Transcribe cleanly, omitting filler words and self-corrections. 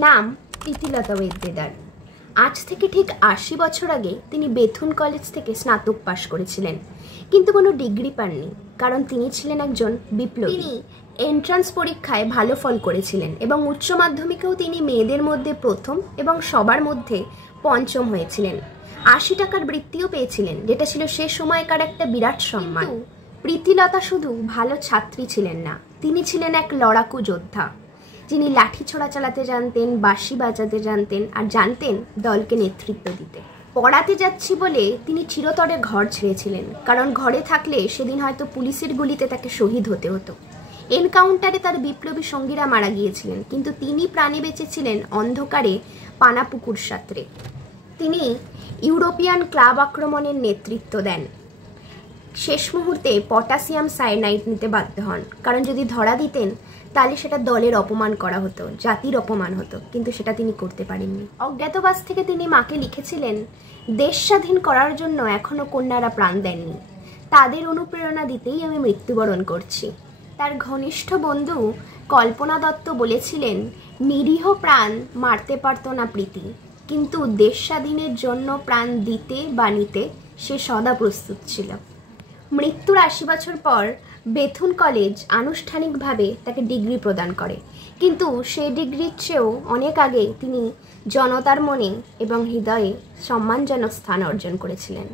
নাম প্রীতিলতা ওয়েদ্দেদার। আজ থেকে ঠিক ৮০ বছর আগে তিনি বেথুন কলেজ থেকে স্নাতক পাশ করেছিলেন, কিন্তু কোনো ডিগ্রি পাননি, কারণ তিনি ছিলেন একজন বিপ্লবী। তিনি এন্ট্রান্স পরীক্ষায় ভালো ফল করেছিলেন এবং উচ্চ মাধ্যমিকেও তিনি মেয়েদের মধ্যে প্রথম এবং সবার মধ্যে পঞ্চম হয়েছিলেন। ৮০ টাকার বৃত্তিও পেয়েছিলেন, যেটা ছিল সে সময়কার একটা বিরাট সম্মান। প্রীতিলতা শুধু ভালো ছাত্রী ছিলেন না, তিনি ছিলেন এক লড়াকু যোদ্ধা, যিনি লাঠি ছোড়া চালাতে জানতেন, বাঁশি বাজাতে জানতেন, আর জানতেন দলকে নেতৃত্ব দিতে। পড়াতে যাচ্ছি বলে তিনি চিরতরে ঘর ছেড়েছিলেন, কারণ ঘরে থাকলে সেদিন হয়তো পুলিশের গুলিতে তাকে শহীদ হতে হতো। এনকাউন্টারে তার বিপ্লবী সঙ্গীরা মারা গিয়েছিলেন, কিন্তু তিনি প্রাণে বেঁচেছিলেন অন্ধকারে পানাপুকুর সাঁতরে। তিনি ইউরোপিয়ান ক্লাব আক্রমণের নেতৃত্ব দেন। শেষ মুহূর্তে পটাশিয়াম সায়ানাইড নিতে বাধ্য হন, কারণ যদি ধরা দিতেন তাহলে সেটা দলের অপমান করা হতো, জাতির অপমান হতো, কিন্তু সেটা তিনি করতে পারেননি। অজ্ঞাতবাস থেকে তিনি মাকে লিখেছিলেন, দেশ স্বাধীন করার জন্য এখনো কন্যারা প্রাণ দেননি, তাদের অনুপ্রেরণা দিতেই আমি মৃত্যুবরণ করছি। তার ঘনিষ্ঠ বন্ধু কল্পনা দত্ত বলেছিলেন, নিরীহ প্রাণ মারতে পারত না প্রীতি, কিন্তু দেশ স্বাধীনের জন্য প্রাণ দিতে বা নিতে সে সদা প্রস্তুত ছিল। মৃত্যুর ৮০ বছর পর বেথুন কলেজ আনুষ্ঠানিকভাবে তাকে ডিগ্রি প্রদান করে, কিন্তু সেই ডিগ্রির চেয়েও অনেক আগে তিনি জনতার মনে এবং হৃদয়ে সম্মানজনক স্থান অর্জন করেছিলেন।